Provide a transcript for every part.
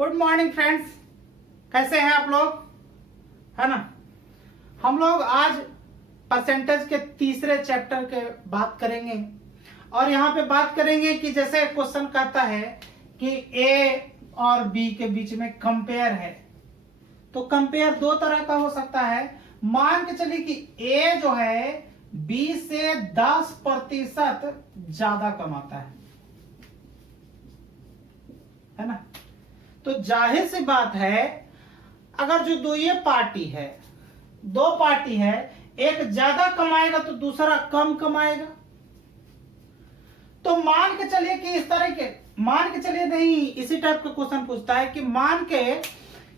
Good morning friends, कैसे हैं आप लोग? है ना, हम लोग आज परसेंटेज के तीसरे चैप्टर के बात करेंगे और यहाँ पे बात करेंगे कि जैसे क्वेश्चन कहता है कि ए और बी के बीच में कंपेयर है, तो कंपेयर दो तरह का हो सकता है। मान के चलिए कि ए जो है बी से 10% ज्यादा कमाता है ना। तो जाहिर सी बात है, अगर जो दो ये पार्टी है, दो पार्टी है, एक ज्यादा कमाएगा तो दूसरा कम कमाएगा। तो मान के चलिए कि इस तरह के, मान के चलिए नहीं, इसी टाइप का क्वेश्चन पूछता है कि मान के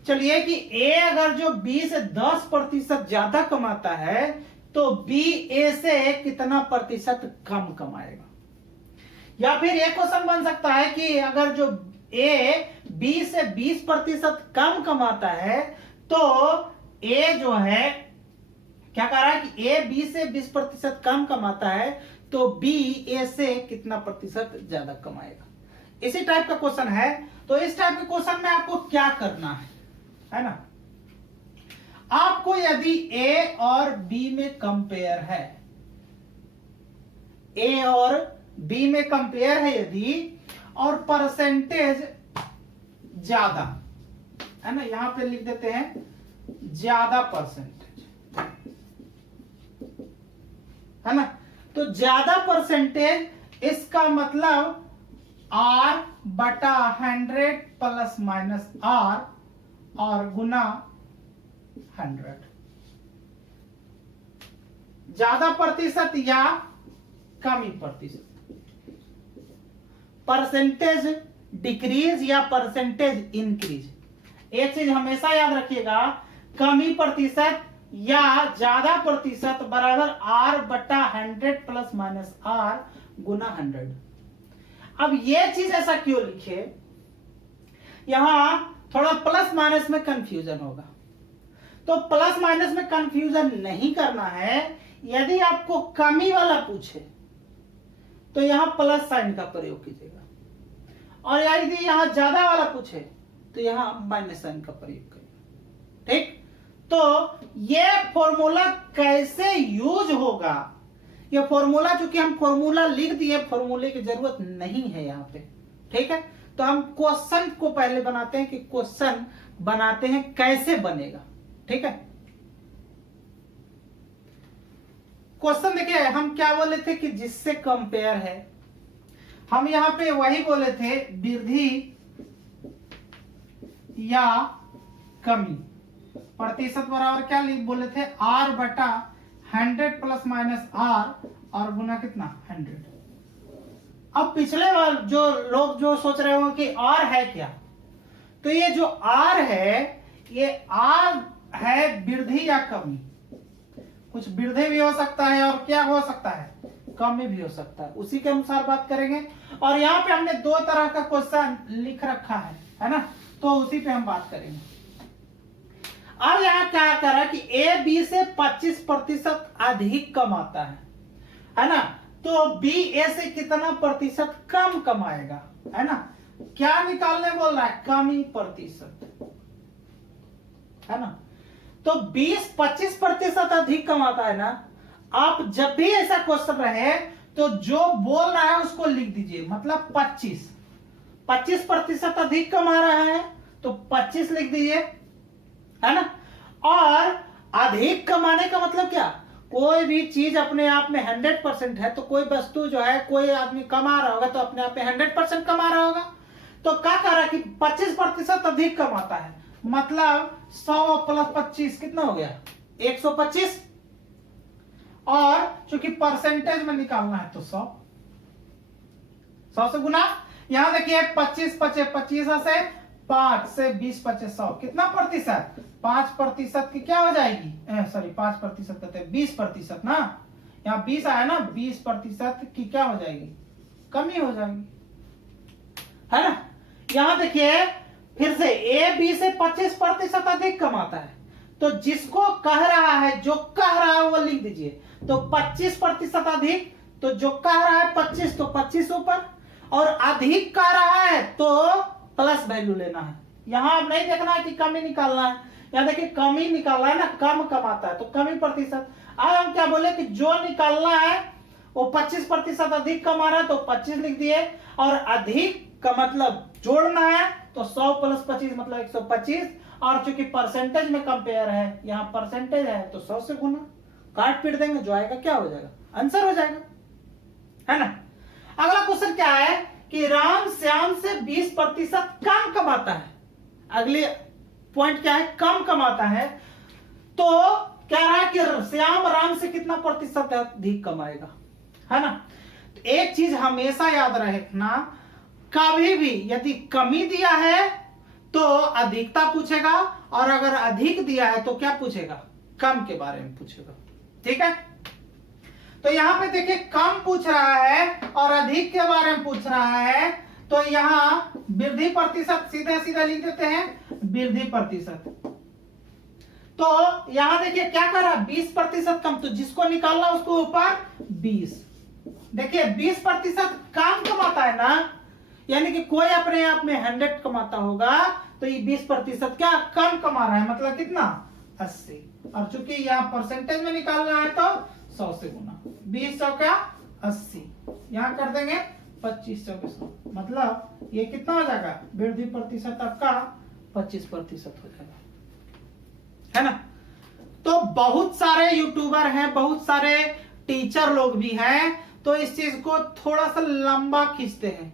चलिए कि ए अगर जो बी से 10% ज्यादा कमाता है तो बी ए से कितना प्रतिशत कम कमाएगा। या फिर एक क्वेश्चन बन सकता है कि अगर जो ए बी से 20% कम कमाता है तो ए जो है क्या कह रहा है कि ए बी से 20% कम कमाता है तो बी ए से कितना प्रतिशत ज्यादा कमाएगा। इसी टाइप का क्वेश्चन है। तो इस टाइप के क्वेश्चन में आपको क्या करना है ना, आपको यदि ए और बी में कंपेयर है, ए और बी में कंपेयर है यदि, और परसेंटेज ज्यादा है ना, यहां पे लिख देते हैं ज्यादा परसेंटेज है ना। तो ज्यादा परसेंटेज इसका मतलब R बटा 100 प्लस माइनस R और गुना 100। ज्यादा प्रतिशत या कमी प्रतिशत, परसेंटेज डिक्रीज या परसेंटेज इंक्रीज। एक चीज हमेशा याद रखिएगा, कमी प्रतिशत या ज्यादा प्रतिशत बराबर R बटा 100 प्लस माइनस R गुना 100। अब ये चीज ऐसा क्यों लिखे, यहां थोड़ा प्लस माइनस में कंफ्यूजन होगा, तो प्लस माइनस में कंफ्यूजन नहीं करना है। यदि आपको कमी वाला पूछे तो यहां प्लस साइन का प्रयोग कीजिएगा, और यदि यहां ज्यादा वाला पूछे तो यहां माइनस साइन का प्रयोग करिएगा। ठीक, तो ये फॉर्मूला कैसे यूज होगा, ये फॉर्मूला, चूंकि हम फॉर्मूला लिख दिए, फॉर्मूले की जरूरत नहीं है यहां पे। ठीक है, तो हम क्वेश्चन को पहले बनाते हैं कि क्वेश्चन बनाते हैं कैसे बनेगा। ठीक है, क्वेश्चन देखिए, हम क्या बोले थे कि जिससे कंपेयर है, हम यहां पे वही बोले थे वृद्धि या कमी। प्रतिशत बराबर क्या बोले थे, R बटा 100 प्लस माइनस R और गुना कितना 100। अब पिछले बार जो लोग जो सोच रहे हो कि R है क्या, तो ये जो R है, ये R है वृद्धि या कमी। कुछ वृद्धि भी हो सकता है और क्या हो सकता है, कमी भी हो सकता है, उसी के अनुसार बात करेंगे। और यहाँ पे हमने दो तरह का क्वेश्चन लिख रखा है ना, तो उसी पे हम बात करेंगे। अब यहाँ क्या कह रहा है कि ए बी से 25% अधिक कमाता है ना, तो बी ए से कितना प्रतिशत कम कमाएगा, है ना। क्या निकालने बोल रहा है, कमी प्रतिशत, है ना। तो 20-25% अधिक कमाता है ना। आप जब भी ऐसा क्वेश्चन रहे तो जो बोल रहा है उसको लिख दीजिए, मतलब 25% अधिक कमा रहा है तो 25 लिख दीजिए, है ना। और अधिक कमाने का मतलब क्या, कोई भी चीज अपने आप में 100% है, तो कोई वस्तु जो है, कोई आदमी कमा रहा होगा तो अपने आप में 100% कमा रहा होगा। तो क्या कह रहा है कि 25% अधिक कमाता है, मतलब 100 प्लस 25 कितना हो गया, 125। और चूंकि परसेंटेज में निकालना है तो 100 से गुना। यहां देखिए 25 25 से 5 से 20 25 100 कितना प्रतिशत, 5% की क्या हो जाएगी, सॉरी 5% कहते हैं 20% ना, यहाँ 20 आया ना, 20% की क्या हो जाएगी, कमी हो जाएगी, है ना। यहां देखिए फिर से ए बी से 25% अधिक कमाता है, तो जिसको कह रहा है, जो कह रहा है वो लिख दीजिए। तो 25% अधिक, तो जो कह रहा है 25 तो 25 ऊपर, और अधिक कह रहा है तो प्लस वैल्यू लेना है, यहाँ अब नहीं देखना है कि कम ही निकालना है, यहाँ देखिए कम ही निकालना है ना, कम कमाता है तो कम ही प्रतिशत। अब हम क्या बोले कि जो निकालना है वो 25% अधिक कमा रहा है तो 25 लिख दिए, और अधिक का मतलब जोड़ना है तो 100 + 25 मतलब 125, और चूंकि परसेंटेज में कंपेयर है, यहाँ परसेंटेज है तो 100 से गुना, काट पीट देंगे, जो आएगा क्या हो जाएगा, आंसर हो जाएगा, है ना। अगला क्वेश्चन क्या है कि राम श्याम से 20% कम कमाता है। अगले पॉइंट क्या है, कम कमाता है, तो क्या रहा है कि श्याम राम से कितना प्रतिशत अधिक कमाएगा, है ना। तो एक चीज हमेशा याद रखना, कभी भी यदि कमी दिया है तो अधिकता पूछेगा, और अगर अधिक दिया है तो क्या पूछेगा, कम के बारे में पूछेगा, ठीक है। तो यहां पे देखिए कम पूछ रहा है और अधिक के बारे में पूछ रहा है, तो यहां वृद्धि प्रतिशत सीधे सीधे लिख देते हैं, वृद्धि प्रतिशत। तो यहां देखिए क्या कर रहा है, 20% कम, तो जिसको निकालना उसको ऊपर 20। देखिए 20% कम कमाता है ना, यानी कि कोई अपने आप में 100 कमाता होगा, तो ये 20% क्या कम कमा रहा है, मतलब कितना 80, और चूंकि यहाँ परसेंटेज में निकालना है तो 100 से गुना, 20 100 क्या 80, यहाँ कर देंगे 25 100 100, मतलब ये कितना हो जाएगा, वृद्धि प्रतिशत आपका 25% हो जाएगा, है ना। तो बहुत सारे यूट्यूबर हैं, बहुत सारे टीचर लोग भी हैं, तो इस चीज को थोड़ा सा लंबा खींचते हैं।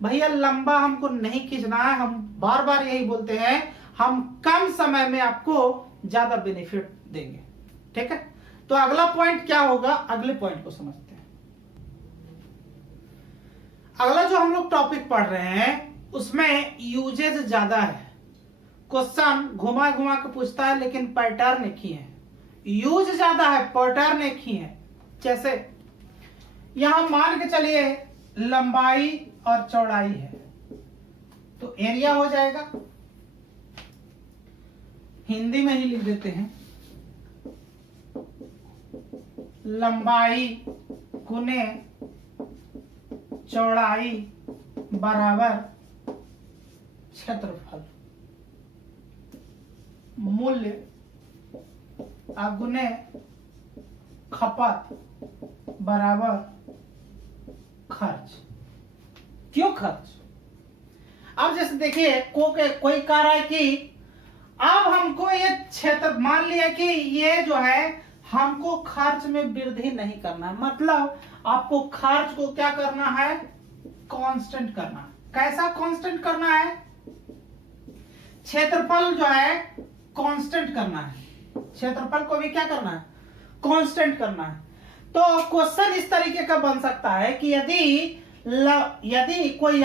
भैया लंबा हमको नहीं खींचना है, हम बार बार यही बोलते हैं, हम कम समय में आपको ज्यादा बेनिफिट देंगे, ठीक है। तो अगला पॉइंट क्या होगा, अगले पॉइंट को समझते हैं। अगला जो हम लोग टॉपिक पढ़ रहे हैं उसमें यूजेज ज्यादा है, क्वेश्चन घुमा घुमा के पूछता है लेकिन पैटर्न एक ही है, यूज ज्यादा है पैटर्न एक ही है। जैसे यहां मान के चलिए लंबाई और चौड़ाई है, तो एरिया हो जाएगा, हिंदी में ही लिख देते हैं, लंबाई गुने चौड़ाई बराबर क्षेत्रफल, मूल्य गुने खपत बराबर खर्च। क्यों खर्च, अब जैसे देखिए कोई कह रहा है कि अब हमको ये क्षेत्र, मान लिया कि ये जो है हमको खर्च में वृद्धि नहीं करना है, मतलब आपको खर्च को क्या करना है, कांस्टेंट करना है। कैसा कांस्टेंट करना है, क्षेत्रफल जो है कांस्टेंट करना है, क्षेत्रफल को भी क्या करना है, कांस्टेंट करना है। तो क्वेश्चन इस तरीके का बन सकता है कि यदि कोई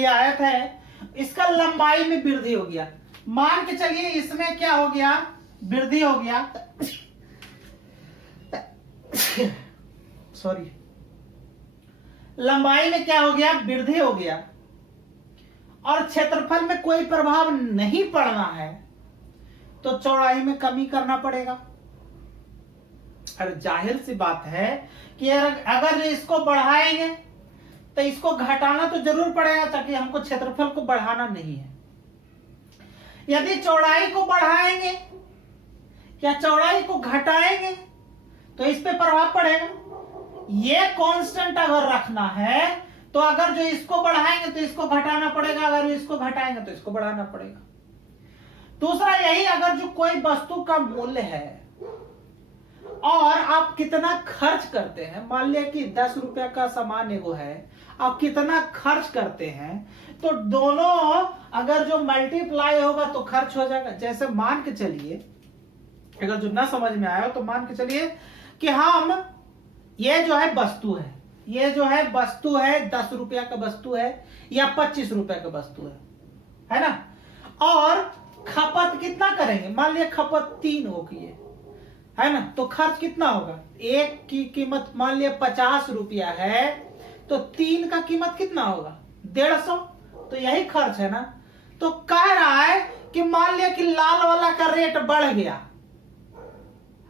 आयत है, इसका लंबाई में वृद्धि हो गया, मान के चलिए इसमें क्या हो गया, वृद्धि हो गया, सॉरी, लंबाई में क्या हो गया, वृद्धि हो गया, और क्षेत्रफल में कोई प्रभाव नहीं पड़ना है, तो चौड़ाई में कमी करना पड़ेगा। अरे जाहिर सी बात है कि अगर इसको बढ़ाएंगे तो इसको घटाना तो जरूर पड़ेगा, ताकि हमको क्षेत्रफल को बढ़ाना नहीं है। यदि चौड़ाई को बढ़ाएंगे या चौड़ाई को घटाएंगे तो इस पे प्रभाव पड़ेगा। ये कांस्टेंट अगर रखना है तो अगर जो इसको बढ़ाएंगे तो इसको घटाना पड़ेगा, अगर इसको घटाएंगे तो इसको बढ़ाना पड़ेगा। दूसरा यही, अगर जो कोई वस्तु का मूल्य है और आप कितना खर्च करते हैं, मान लिया कि 10 रुपया का सामान एगो है, आप कितना खर्च करते हैं, तो दोनों अगर जो मल्टीप्लाई होगा तो खर्च हो जाएगा। जैसे मान के चलिए, अगर जो ना समझ में आया हो तो मान के चलिए कि हम ये जो है वस्तु है, ये जो है वस्तु है 10 रुपया का वस्तु है या 25 रुपया का वस्तु है ना, और खपत कितना करेंगे, मान लिया खपत 3 होगी है ना, तो खर्च कितना होगा, एक की कीमत मान लिया 50 रुपया है, तो 3 का कीमत कितना होगा 150, तो यही खर्च है ना। तो कह रहा है कि मान लिया कि लाल वाला का रेट बढ़ गया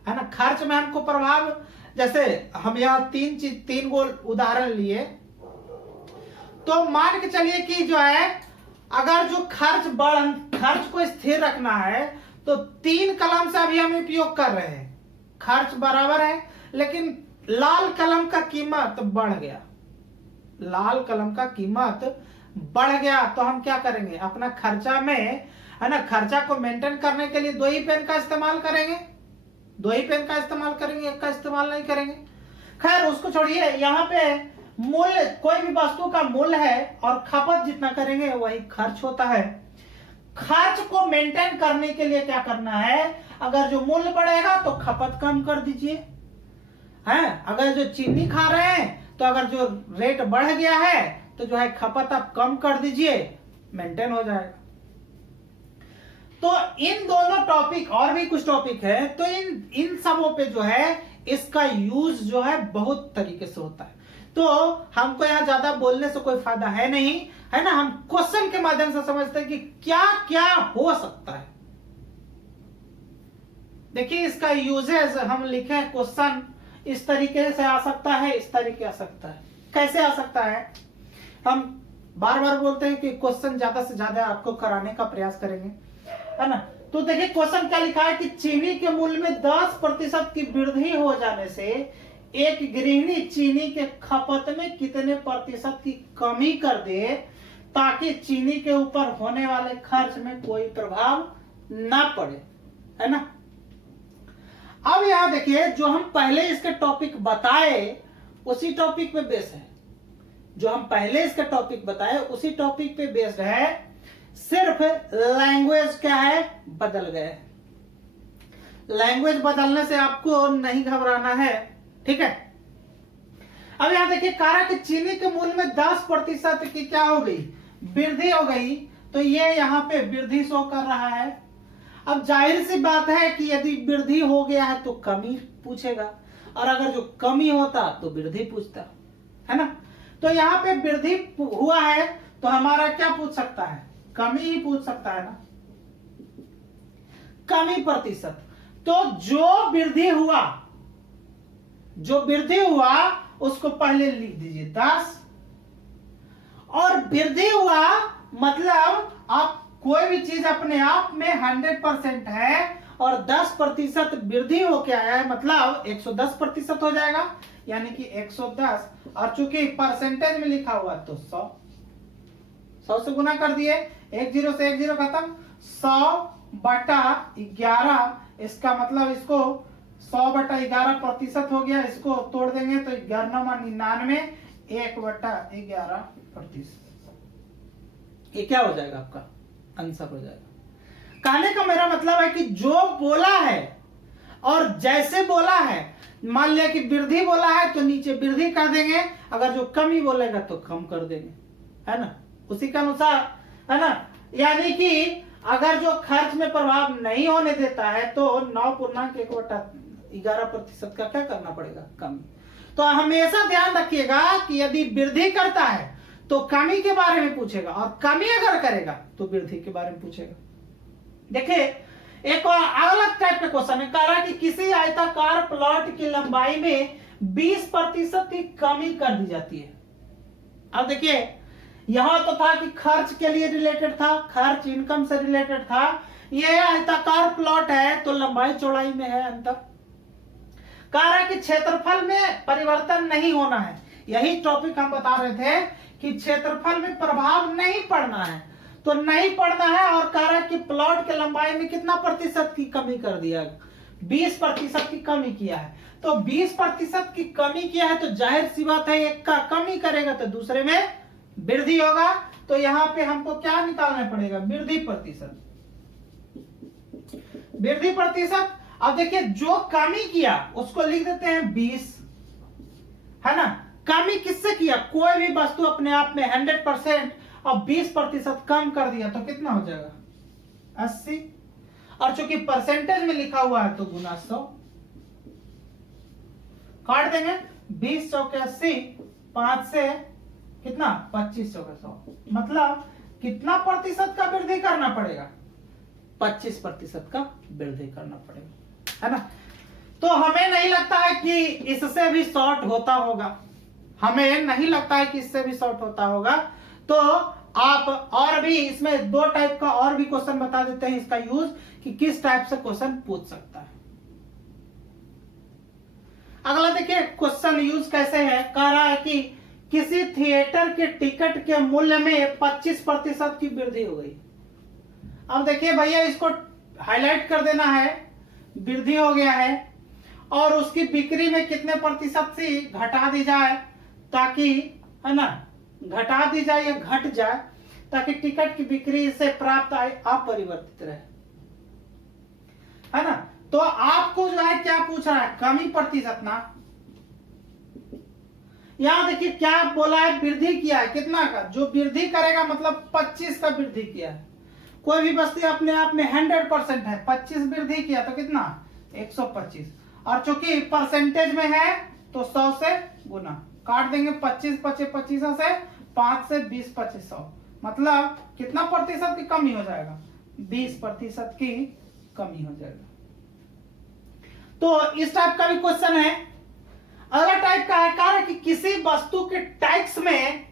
है ना, खर्च में हमको प्रभाव, जैसे हम यहाँ 3 गो उदाहरण लिए, तो मान के चलिए कि जो है अगर जो खर्च को स्थिर रखना है तो 3 कलम से अभी हम उपयोग कर रहे हैं, खर्च बराबर है, लेकिन लाल कलम का कीमत बढ़ गया, लाल कलम का कीमत बढ़ गया, तो हम क्या करेंगे, अपना खर्चा में, है ना, खर्चा को मेंटेन करने के लिए 2 ही पेन का इस्तेमाल करेंगे, 2 ही पेन का इस्तेमाल करेंगे, एक का इस्तेमाल नहीं करेंगे। खैर उसको छोड़िए, यहाँ पे मूल्य, कोई भी वस्तु का मूल्य है और खपत जितना करेंगे वही खर्च होता है। खर्च को मेंटेन करने के लिए क्या करना है, अगर जो मूल्य बढ़ेगा तो खपत कम कर दीजिए, है, अगर जो चीनी खा रहे हैं तो अगर जो रेट बढ़ गया है तो जो है खपत आप कम कर दीजिए, मेंटेन हो जाएगा। तो इन दोनों टॉपिक, और भी कुछ टॉपिक है, तो इन सबों पे जो है इसका यूज जो है बहुत तरीके से होता है। तो हमको यहाँ ज्यादा बोलने से कोई फायदा है नहीं, है ना, हम क्वेश्चन के माध्यम से समझते हैं कि क्या क्या हो सकता है। देखिए इसका यूजेस हम लिखे, क्वेश्चन इस तरीके से आ सकता है, इस तरीके आ सकता है। कैसे आ सकता है, हम बार बार बोलते हैं कि क्वेश्चन ज्यादा से ज्यादा आपको कराने का प्रयास करेंगे, है ना। तो देखिए क्वेश्चन क्या लिखा है कि चीनी के मूल्य में 10% की वृद्धि हो जाने से एक गृहिणी चीनी के खपत में कितने प्रतिशत की कमी कर दे ताकि चीनी के ऊपर होने वाले खर्च में कोई प्रभाव ना पड़े, है ना। अब यहां देखिए, जो हम पहले इसके टॉपिक बताए उसी टॉपिक पे बेस है, जो हम पहले इसका टॉपिक बताए उसी टॉपिक पे बेस्ड है, सिर्फ लैंग्वेज क्या है, बदल गए। लैंग्वेज बदलने से आपको नहीं घबराना है, ठीक है। अब यहां देखिए, कहा कि चीनी के मूल्य में 10% की क्या हो गई, वृद्धि हो गई, तो ये यहाँ पे वृद्धि शो कर रहा है। अब जाहिर सी बात है कि यदि वृद्धि हो गया है तो कमी पूछेगा, और अगर जो कमी होता तो वृद्धि पूछता, है ना। तो यहाँ पे वृद्धि हुआ है तो हमारा क्या पूछ सकता है, कमी ही पूछ सकता है ना, कमी प्रतिशत। तो जो वृद्धि हुआ उसको पहले लिख दीजिए 10, और वृद्धि हुआ मतलब आप कोई भी चीज अपने आप में 100% है और 10% वृद्धि हो के आया है, मतलब 110% हो जाएगा, यानी कि 110, और चूंकि परसेंटेज में लिखा हुआ तो 100 से गुना कर दिए, 1 0 से 1 0 खत्म, 100/11, इसका मतलब इसको 100/11% हो गया, इसको तोड़ देंगे तो 11×99, 1/11%। ये क्या हो जाएगा, आपका आंसर हो जाएगा। कहने का मेरा मतलब है कि जो बोला है और जैसे बोला है, मान लिया कि वृद्धि बोला है तो नीचे वृद्धि कर देंगे, अगर जो कमी बोलेगा तो कम कर देंगे, है ना, उसी के अनुसार, है ना। यानी कि अगर जो खर्च में प्रभाव नहीं होने देता है तो 9.1/11% का क्या करना पड़ेगा, कमी। तो हमेशा ध्यान रखिएगा कि यदि वृद्धि करता है तो कमी के बारे में पूछेगा, और कमी अगर करेगा तो वृद्धि के बारे में पूछेगा। देखिए एक और अलग टाइप का क्वेश्चन है, कह रहा है कि किसी आयताकार प्लॉट की लंबाई में 20% की कमी कर दी जाती है। अब देखिए यहां तो था कि खर्च के लिए रिलेटेड था, खर्च इनकम से रिलेटेड था, ये आयताकार प्लॉट है तो लंबाई चौड़ाई में है अंतर। कह रहा है कि क्षेत्रफल में परिवर्तन नहीं होना है, यही टॉपिक हम बता रहे थे कि क्षेत्रफल में प्रभाव नहीं पड़ना है, तो नहीं पड़ना है, और कह रहा है कि प्लॉट के लंबाई में कितना प्रतिशत की कमी कर दिया, 20% की कमी किया है। तो 20% की कमी किया है तो जाहिर सी बात है एक का कमी करेगा तो दूसरे में वृद्धि होगा, तो यहां पे हमको क्या निकालना पड़ेगा, वृद्धि प्रतिशत, वृद्धि प्रतिशत। अब देखिए जो कमी किया उसको लिख देते हैं 20, है ना। कमी किससे किया, कोई भी वस्तु अपने आप में 100% और 20% कम कर दिया तो कितना हो जाएगा, 80, और चूंकि परसेंटेज में लिखा हुआ है तो गुना 100, काट देंगे, 20 चौके 80, 5 से कितना 25 चौके 100, मतलब कितना प्रतिशत का वृद्धि करना पड़ेगा, 25% का वृद्धि करना पड़ेगा, है ना। तो हमें नहीं लगता है कि इससे भी शॉर्ट होता होगा, हमें नहीं लगता है कि इससे भी शॉर्ट होता होगा। तो आप और भी इसमें दो टाइप का और भी क्वेश्चन बता देते हैं इसका यूज कि किस टाइप से क्वेश्चन पूछ सकता है। अगला देखिए क्वेश्चन यूज कैसे है, कह रहा है कि किसी थिएटर के टिकट के मूल्य में 25% की वृद्धि हो गई। अब देखिए भैया इसको हाईलाइट कर देना है, वृद्धि हो गया है और उसकी बिक्री में कितने प्रतिशत से घटा दी जाए ताकि, है ना, घटा दी जाए या घट जाए ताकि टिकट की बिक्री से प्राप्त आय अपरिवर्तित रहे, है ना। तो आपको जो है क्या पूछ रहा है, कमी प्रतिशत ना। यहां देखिए क्या बोला है, वृद्धि किया है कितना का, जो वृद्धि करेगा मतलब 25 का वृद्धि किया है। कोई भी वस्तु अपने आप में 100% है, 25 वृद्धि किया तो कितना 125, और चूंकि परसेंटेज में है तो 100 से गुना काट देंगे, 25 25 से 5 से 20 2500, मतलब कितना प्रतिशत की कमी हो जाएगा, 20% की कमी हो जाएगा। तो इस टाइप का भी क्वेश्चन है। अगला टाइप का है, कार्य कि किसी वस्तु के टैक्स में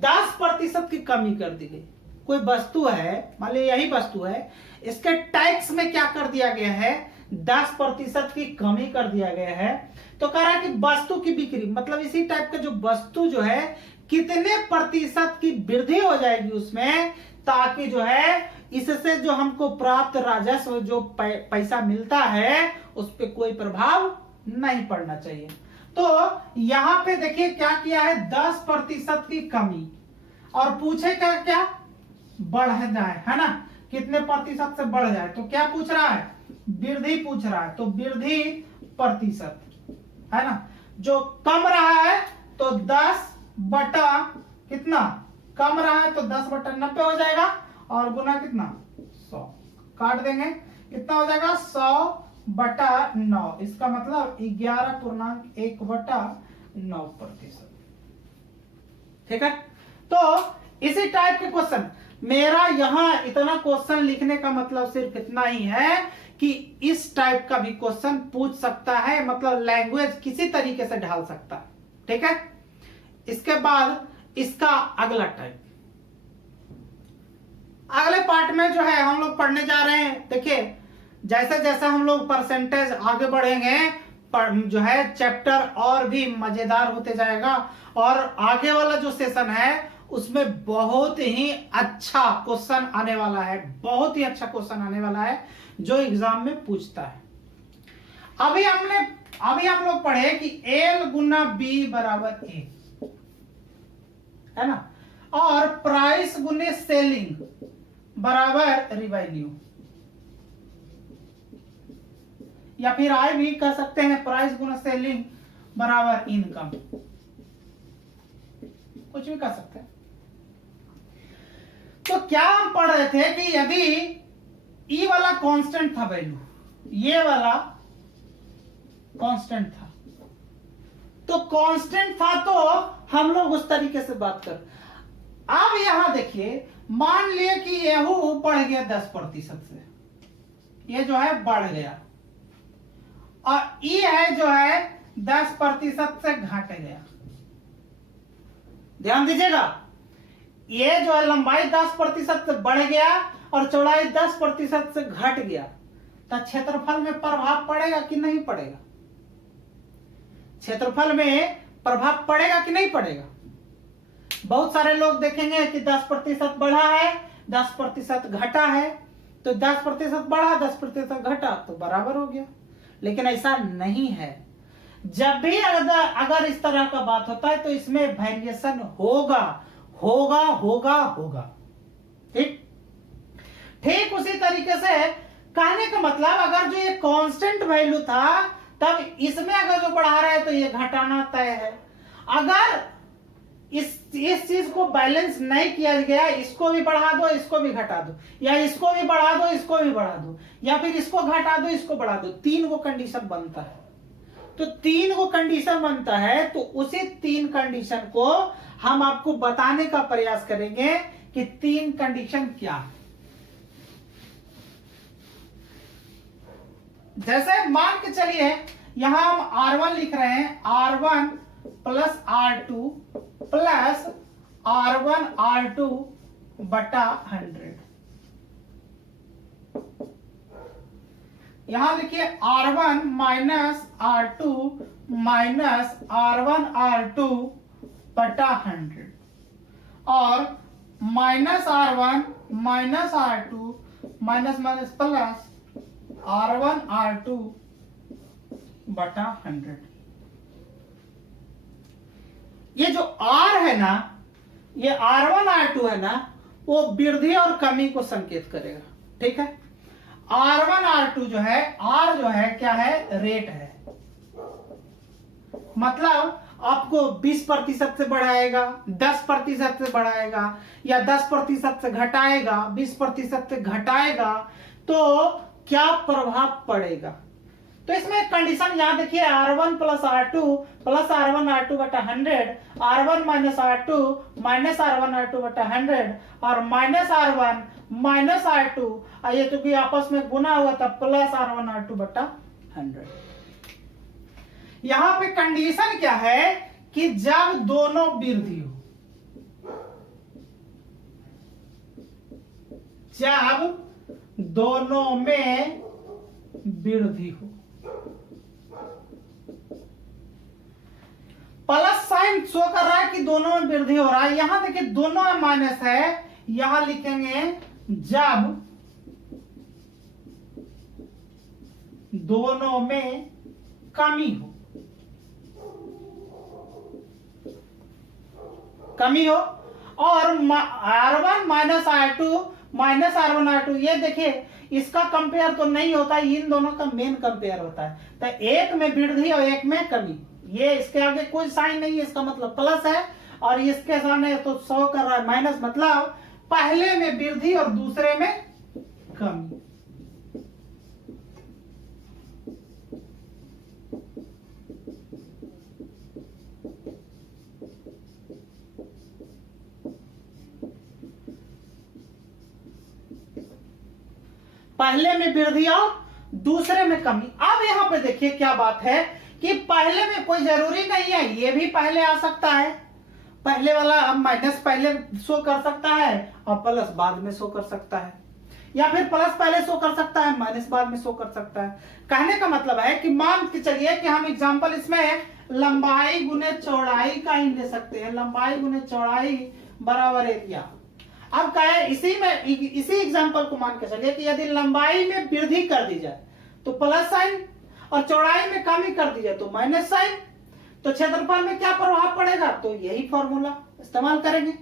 10% की कमी कर दी गई। कोई वस्तु है, मान लीजिए यही वस्तु है, इसके टैक्स में क्या कर दिया गया है, 10% की कमी कर दिया गया है। तो कह रहा है कि वस्तु की बिक्री, मतलब इसी टाइप का जो वस्तु जो है कितने प्रतिशत की वृद्धि हो जाएगी उसमें, ताकि जो है इससे जो हमको प्राप्त राजस्व जो पैसा मिलता है उस पर कोई प्रभाव नहीं पड़ना चाहिए। तो यहां पे देखिए क्या किया है, 10% की कमी, और पूछेगा क्या, बढ़ जाए, है ना, कितने प्रतिशत से बढ़ जाए। तो क्या पूछ रहा है, वृद्धि पूछ रहा है, तो वृद्धि प्रतिशत, है ना। जो कम रहा है तो 10 बटा कितना, कम रहा है तो 10/90 हो जाएगा, और गुना कितना 100, काट देंगे, कितना हो जाएगा 100/9, इसका मतलब 11.1/9%। ठीक है। तो इसी टाइप के क्वेश्चन, मेरा यहां इतना क्वेश्चन लिखने का मतलब सिर्फ इतना ही है कि इस टाइप का भी क्वेश्चन पूछ सकता है, मतलब लैंग्वेज किसी तरीके से ढाल सकता है। ठीक है। इसके बाद इसका अगला टाइप, अगले पार्ट में जो है हम लोग पढ़ने जा रहे हैं। देखिए जैसे जैसे हम लोग परसेंटेज आगे बढ़ेंगे जो है चैप्टर और भी मजेदार होते जाएगा, और आगे वाला जो सेशन है उसमें बहुत ही अच्छा क्वेश्चन आने वाला है, बहुत ही अच्छा क्वेश्चन आने वाला है जो एग्जाम में पूछता है। अभी हम लोग पढ़े कि L गुना B बराबर A, है ना, और प्राइस गुने सेलिंग बराबर रिवेन्यू, या फिर आई भी कह सकते हैं प्राइस गुना सेलिंग बराबर इनकम, कुछ भी कह सकते हैं। तो क्या हम पढ़ रहे थे कि यदि ई वाला कांस्टेंट था वैल्यू, ये वाला कांस्टेंट था, तो कांस्टेंट था तो हम लोग उस तरीके से बात कर। अब यहां देखिए, मान लिए कि यह बढ़ गया 10% से, ये जो है बढ़ गया, और ई है जो है 10% से घट गया। ध्यान दीजिएगा, ये जो है लंबाई 10% से बढ़ गया और चौड़ाई 10% से घट गया, तो क्षेत्रफल में प्रभाव पड़ेगा कि नहीं पड़ेगा, क्षेत्रफल में प्रभाव पड़ेगा कि नहीं पड़ेगा। बहुत सारे लोग देखेंगे कि 10% बढ़ा है 10% घटा है, तो 10% बढ़ा 10% घटा तो बराबर हो गया, लेकिन ऐसा नहीं है। जब भी अगर इस तरह का बात होता है तो इसमें वेरिएशन होगा होगा होगा होगा। ठीक उसी तरीके से कहने का मतलब, अगर जो ये कांस्टेंट वैल्यू था तब इसमें अगर जो बढ़ा रहा है तो ये घटाना तय है। अगर इस चीज को बैलेंस नहीं किया गया, इसको भी बढ़ा दो इसको भी घटा दो, या इसको भी बढ़ा दो इसको भी बढ़ा दो, या फिर इसको घटा दो इसको बढ़ा दो, 3 कंडीशन बनता है। तो 3 कंडीशन बनता है, तो उसी 3 कंडीशन को हम आपको बताने का प्रयास करेंगे कि 3 कंडीशन क्या है। जैसे मान के चलिए यहां हम R1 लिख रहे हैं, R1 plus R2 plus R1 R2 बटा 100। यहां देखिए R1 minus R2 minus R1 R2 बटा 100 और minus R1 minus R2 minus minus plus R1 R2 बटा 100। ये जो R है ना, ये R1 R2 है ना, वो वृद्धि और कमी को संकेत करेगा। ठीक है, R1 R2 जो है, R जो है क्या है, रेट है। मतलब आपको 20% से बढ़ाएगा, 10% से बढ़ाएगा या 10% से घटाएगा, 20% से घटाएगा, तो क्या प्रभाव पड़ेगा। तो इसमें एक कंडीशन याद देखिए, R1 plus R2 plus R1 R2 बटा 100, R1 minus R2 minus R1 R2 बटा 100 और माइनस R1 माइनस R2, ये तो कि आपस में गुना हुआ था, प्लस R1 R2 बटा 100। यहां पे कंडीशन क्या है कि जब दोनों वृद्धि हो, जब दोनों में वृद्धि हो। प्लस साइन शो कर रहा है कि दोनों में वृद्धि हो रहा है। यहां देखिए दोनों में माइनस है, यहां लिखेंगे जब दोनों में कमी हो, कमी हो। और R1 minus R2 minus R1 R2, ये देखिए इसका कंपेयर तो नहीं होता, इन दोनों का मेन कंपेयर होता है। तो एक में वृद्धि और एक में कमी, ये इसके आगे कोई साइन नहीं है, इसका मतलब प्लस है, और इसके सामने तो 100 कर रहा है माइनस, मतलब पहले में वृद्धि और दूसरे में कमी। पहले में वृद्धि और दूसरे में कमी। अब यहां पे देखिए क्या बात है कि पहले में कोई जरूरी नहीं है, ये भी पहले आ सकता है, पहले वाला माइनस पहले शो कर सकता है और प्लस बाद में शो कर सकता है, या फिर प्लस पहले शो कर सकता है, माइनस बाद में शो कर सकता है। कहने का मतलब है कि मान के चलिए कि हम एग्जांपल इसमें लंबाई गुने चौड़ाई का ही ले सकते हैं, लंबाई गुने चौड़ाई बराबर एरिया। अब क्या है, इसी एग्जांपल को मान के चलिए कि यदि लंबाई में वृद्धि कर दी जाए तो प्लस साइन, और चौड़ाई में कमी कर दी जाए तो माइनस साइन, तो क्षेत्रफल में क्या प्रभाव पड़ेगा, तो यही फॉर्मूला इस्तेमाल करेंगे।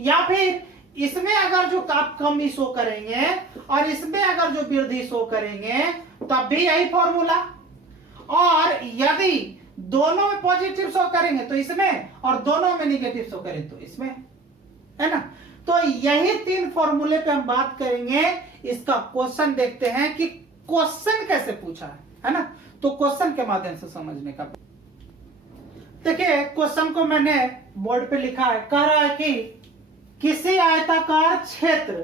या फिर इसमें अगर जो आप कमी शो करेंगे और इसमें अगर जो वृद्धि शो करेंगे तब भी यही फॉर्मूला, और यदि दोनों में पॉजिटिव शो करेंगे तो इसमें, और दोनों में निगेटिव शो करें तो इसमें, है ना। तो यही 3 फॉर्मूले पे हम बात करेंगे। इसका क्वेश्चन देखते हैं कि क्वेश्चन कैसे पूछा है ना। तो क्वेश्चन के माध्यम से समझने का, देखिए क्वेश्चन को मैंने बोर्ड पे लिखा है, कह रहा है कि किसी आयताकार क्षेत्र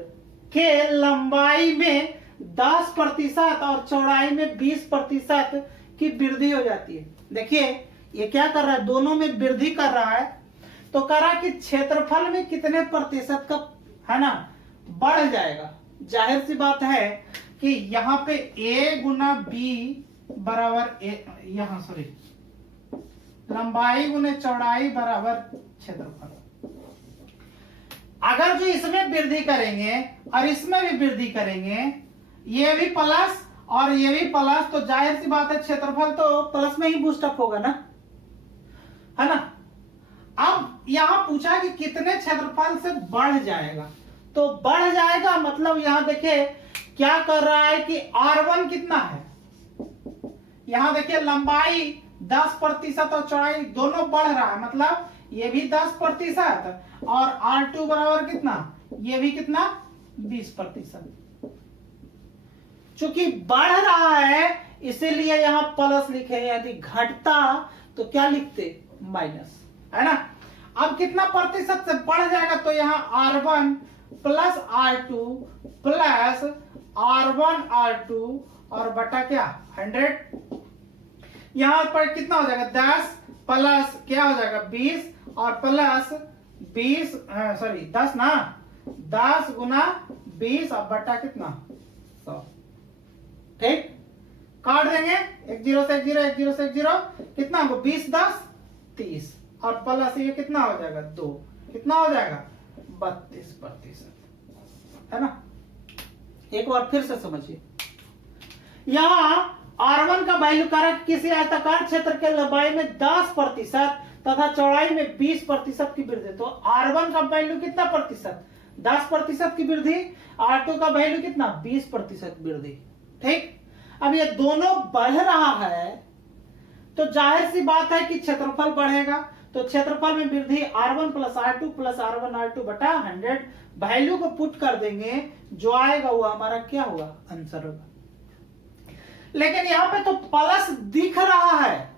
के लंबाई में 10% और चौड़ाई में 20% की वृद्धि हो जाती है। देखिए ये क्या कर रहा है, दोनों में वृद्धि कर रहा है, तो कह रहा है कि क्षेत्रफल में कितने प्रतिशत का, है ना, बढ़ जाएगा। जाहिर सी बात है कि यहाँ पे a गुना b बराबर यहाँ सॉरी लंबाई गुने चौड़ाई बराबर क्षेत्रफल। अगर जो इसमें वृद्धि करेंगे और इसमें भी वृद्धि करेंगे, ये भी प्लस और ये भी प्लस, तो जाहिर सी बात है क्षेत्रफल तो प्लस में ही बूस्टअप होगा ना, है ना। अब यहां पूछा कि कितने क्षेत्रफल से बढ़ जाएगा, तो बढ़ जाएगा मतलब यहां देखिए क्या कर रहा है कि R1 कितना है, यहां देखिए लंबाई 10% और चौड़ाई दोनों बढ़ रहा है, मतलब ये भी 10% और R2 बराबर कितना, ये भी कितना 20%। चूंकि बढ़ रहा है इसीलिए यहां प्लस लिखे, यदि घटता तो क्या लिखते, माइनस, है ना। अब कितना प्रतिशत से बढ़ जाएगा, तो यहाँ R1 plus R2 plus R1 R2 और बटा क्या 100, यहां पर कितना हो जाएगा 10 प्लस क्या हो जाएगा 20 और प्लस 20 सॉरी 10 ना 10 गुना 20 और बटा कितना 100। ठीक, काट देंगे, एक जीरो से एक जीरो, एक जीरो से एक जीरो, कितना हो 20 10 30 और प्लस ये कितना हो जाएगा 2, कितना हो जाएगा 32%, है ना। एक बार फिर से समझिए, यहां R1 का वैल्यू कारक किसी आयताकार क्षेत्र के लंबाई में 10% तथा चौड़ाई में 20% की वृद्धि, तो R1 का वैल्यू कितना प्रतिशत 10% की वृद्धि, R2 का वैल्यू कितना 20% वृद्धि। ठीक, अब ये दोनों बढ़ रहा है तो जाहिर सी बात है कि क्षेत्रफल बढ़ेगा, तो क्षेत्रफल में वृद्धि R1 plus R2 plus R1 R2 बटा 100, वैल्यू को पुट कर देंगे, जो आएगा वो हमारा क्या होगा आंसर होगा। लेकिन यहां पे तो प्लस दिख रहा है,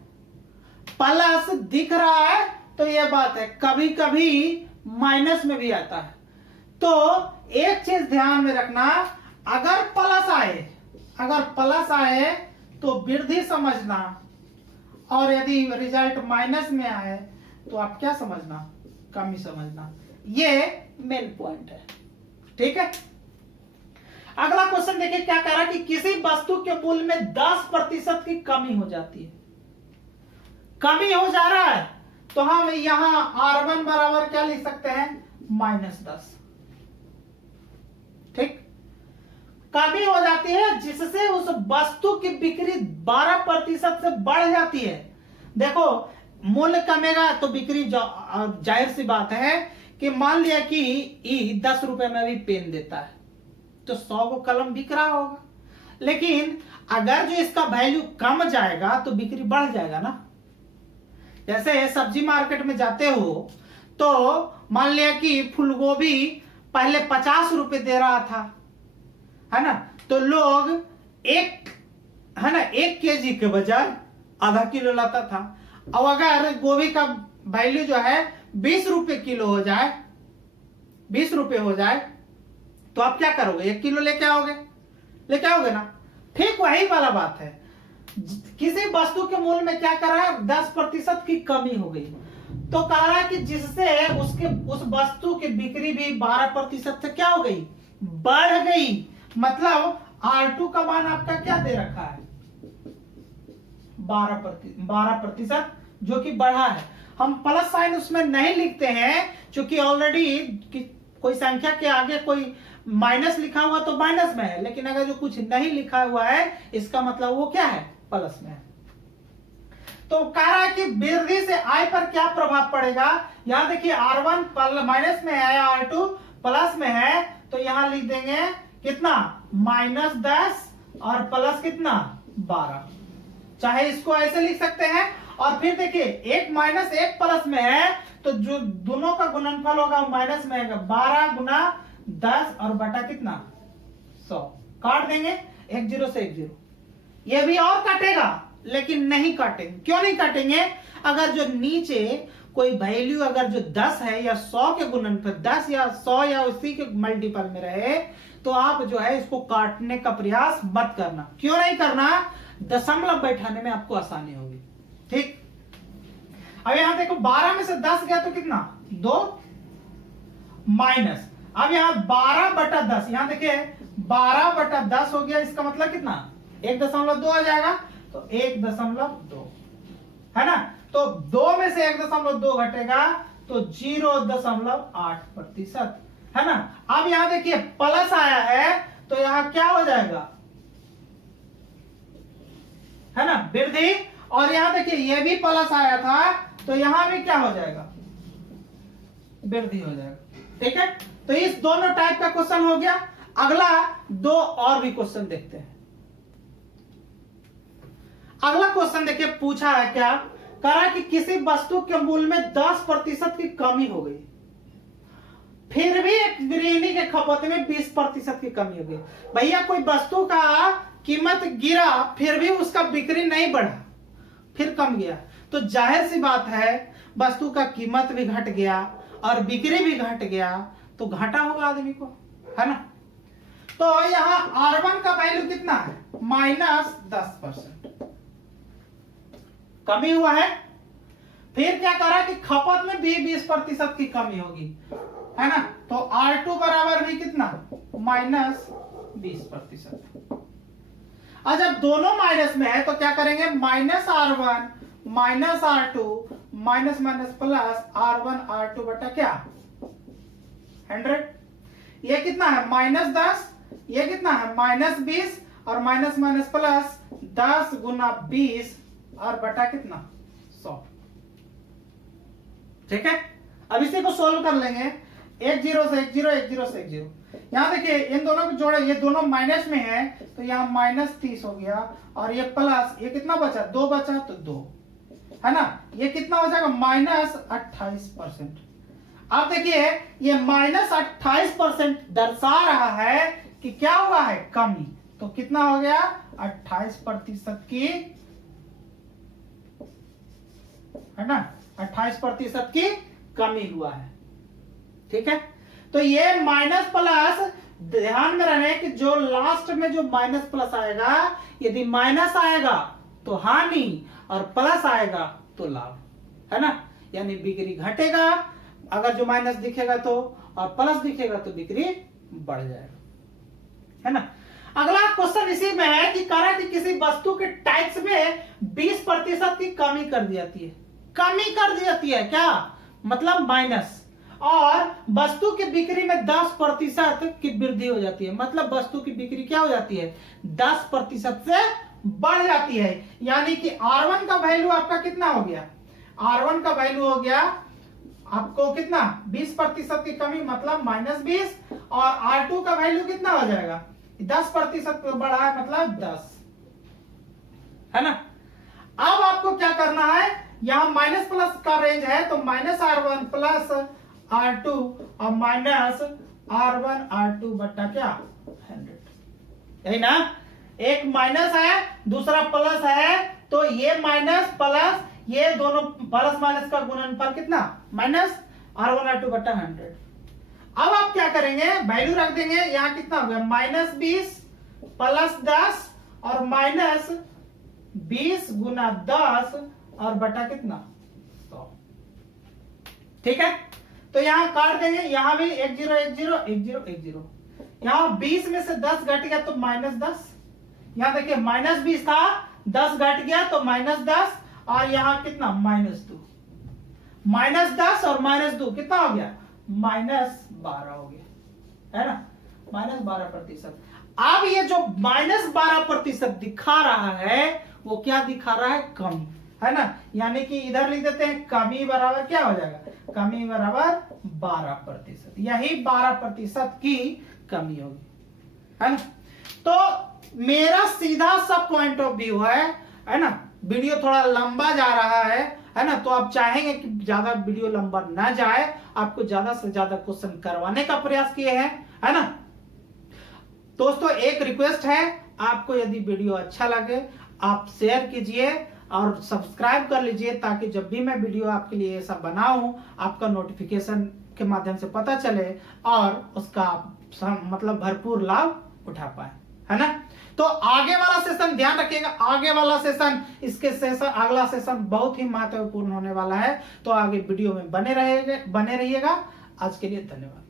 प्लस दिख रहा है, तो ये बात है कभी कभी माइनस में भी आता है। तो एक चीज ध्यान में रखना, अगर प्लस आए तो वृद्धि समझना, और यदि रिजल्ट माइनस में आए तो आप क्या समझना, कमी समझना। ये मेन पॉइंट है। ठीक है, अगला क्वेश्चन देखिए क्या कह रहा है कि किसी वस्तु के मूल्य में 10% की कमी हो जाती है, कमी हो जा रहा है, तो हम यहां R1 बराबर क्या लिख सकते हैं -10। ठीक, कमी हो जाती है जिससे उस वस्तु की बिक्री 12% से बढ़ जाती है। देखो मूल्य कमेगा तो बिक्री जाहिर सी बात है कि मान लिया कि ई 10 रुपए में भी पेन देता है तो 100 को कलम बिक रहा होगा, लेकिन अगर जो इसका वैल्यू कम जाएगा तो बिक्री बढ़ जाएगा ना। जैसे सब्जी मार्केट में जाते हो तो मान लिया कि फूलगोभी पहले 50 रुपए दे रहा था, है ना, तो लोग एक केजी के बजाय आधा किलो लाता था। और अगर गोभी का वैल्यू जो है 20 रुपए किलो हो जाए, 20 रुपए हो जाए, तो आप क्या करोगे, 1 किलो लेके आओगे ना। ठीक वही वाला बात है, किसी वस्तु के मूल्य में क्या कर रहा है 10% की कमी हो गई, तो कह रहा है कि जिससे उस वस्तु की बिक्री भी 12% से क्या हो गई, बढ़ गई। मतलब R2 का मान आपका क्या दे रखा है 12%, जो कि बढ़ा है। हम प्लस साइन उसमें नहीं लिखते हैं क्योंकि ऑलरेडी कोई संख्या के आगे कोई माइनस लिखा हुआ तो माइनस में है, लेकिन अगर जो कुछ नहीं लिखा हुआ है इसका मतलब वो क्या है प्लस में है। तो कह रहा है कि वृद्धि से आय पर क्या प्रभाव पड़ेगा। यहां देखिए R1 माइनस में है, R2 प्लस में है, तो यहां लिख देंगे कितना -10 और प्लस कितना 12। चाहे इसको ऐसे लिख सकते हैं, और फिर देखिए एक माइनस एक प्लस में है तो जो दोनों का गुणनफल होगा वो माइनस में आएगा, 12 गुना 10 और बटा कितना 100। काट देंगे, एक जीरो से एक जीरो, ये भी और काटेगा लेकिन नहीं काटेंगे। क्यों नहीं काटेंगे, अगर जो नीचे कोई वैल्यू अगर जो 10 है या 100 के गुणनफल 10 या 100 या उसी के मल्टीपल में रहे तो आप जो है इसको काटने का प्रयास मत करना। क्यों नहीं करना, दशमलव बैठाने में आपको आसानी होगी। ठीक, अब यहां देखो 12 में से 10 गया तो कितना 2 माइनस, अब यहां 12/10, यहां देखिए 12/10 हो गया, इसका मतलब कितना 1.2 आ जाएगा, तो 1.2 है ना। तो 2 में से 1.2 घटेगा तो 0.8% है ना। अब यहां देखिए प्लस आया है तो यहां क्या हो जाएगा, है ना, वृद्धि। और यहां देखिए ये भी प्लस आया था तो यहां भी क्या हो जाएगा, वृद्धि हो जाएगा। ठीक है, तो इस दोनों टाइप का क्वेश्चन हो गया। अगला 2 और भी क्वेश्चन देखते हैं। अगला क्वेश्चन देखिए पूछा है क्या, कहा कि किसी वस्तु के मूल्य में 10% की कमी हो गई, फिर भी एक गृहिणी के खपत में 20% की कमी हो गई। भैया कोई वस्तु का कीमत गिरा फिर भी उसका बिक्री नहीं बढ़ा, फिर कम गया, तो जाहिर सी बात है वस्तु का कीमत भी घट गया और बिक्री भी घट गया, तो घाटा होगा आदमी को, है ना। तो यहां R1 का वैल्यू कितना है -10%, कमी हुआ है। फिर क्या करा कि खपत में भी 20% की कमी होगी, है ना। तो R2 बराबर भी कितना -20%। और जब दोनों माइनस में है तो क्या करेंगे, -R1 -R2 minus minus plus R1 R2 बटा क्या 100। ये कितना है -10, ये कितना है -20 और माइनस माइनस प्लस 10 गुना 20 और बटा कितना 100। ठीक है, अब इसी को सोल्व कर लेंगे। 1 0 से 1 0, 1 0 से 1 0। यहां देखिए इन दोनों को जोड़े, ये दोनों माइनस में है तो यहाँ -30 हो गया और ये प्लस, ये कितना बचा 2 बचा तो 2 है ना, ये कितना हो जाएगा -28%। अब देखिए ये -28% दर्शा रहा है कि क्या हुआ है कमी। तो कितना हो गया 28% की, है ना, 28% की कमी हुआ है। ठीक है, तो ये माइनस प्लस, ध्यान में रहे कि जो लास्ट में जो माइनस प्लस आएगा, यदि माइनस आएगा तो हानि और प्लस आएगा तो लाभ, है ना, यानी बिक्री घटेगा अगर जो माइनस दिखेगा तो, और प्लस दिखेगा तो बिक्री बढ़ जाएगा, है ना। अगला क्वेश्चन इसी में है कि कह रहा है कि किसी वस्तु के टैक्स में 20% की कमी कर दी जाती है। कमी कर दी जाती है क्या मतलब माइनस, और वस्तु की बिक्री में 10% की वृद्धि हो जाती है, मतलब वस्तु की बिक्री क्या हो जाती है 10% से बढ़ जाती है। यानी कि R1 का वैल्यू आपका कितना हो गया, R1 का वैल्यू हो गया आपको कितना 20% की कमी मतलब -20, और R2 का वैल्यू कितना हो जाएगा 10% बढ़ा है मतलब 10, है ना। अब आपको क्या करना है, यहां माइनस प्लस का रेंज है तो -R1 प्लस R2 और -R1 R2 बटा क्या 100, यही ना। एक माइनस है दूसरा प्लस है, तो ये माइनस प्लस ये दोनों प्लस माइनस का गुणनफल कितना -R1 R2 बटा 100। अब आप क्या करेंगे, वैल्यू रख देंगे, यहां कितना हो गया -20 प्लस 10 और -20 गुना 10 और बटा कितना 100। ठीक है, तो यहां काट देंगे, यहां भी 1 0 1 0 1 0 1 0, यहां 20 में से 10 घट गया तो -10, यहां देखिए -20 था 10 घट गया तो -10, और यहां कितना -2, -10 और -2 कितना हो गया -12 हो गया, है ना, -12%। अब ये जो -12% दिखा रहा है वो क्या दिखा रहा है कमी, है ना, यानी कि इधर लिख देते हैं कमी बराबर क्या हो जाएगा, कमी बराबर 12%, यही 12% की कमी होगी, है ना। तो मेरा सीधा सा पॉइंट ऑफ व्यू है ना। वीडियो थोड़ा लंबा जा रहा है ना, तो आप चाहेंगे कि ज्यादा वीडियो लंबा ना जाए, आपको ज्यादा से ज्यादा क्वेश्चन करवाने का प्रयास किए हैं, है ना। दोस्तों एक रिक्वेस्ट है, आपको यदि वीडियो अच्छा लगे आप शेयर कीजिए और सब्सक्राइब कर लीजिए, ताकि जब भी मैं वीडियो आपके लिए ऐसा बनाऊं आपका नोटिफिकेशन के माध्यम से पता चले और उसका मतलब भरपूर लाभ उठा पाए, है ना। तो आगे वाला सेशन ध्यान रखिएगा, आगे वाला सेशन अगला सेशन बहुत ही महत्वपूर्ण होने वाला है, तो आगे वीडियो में बने रहिएगा। आज के लिए धन्यवाद।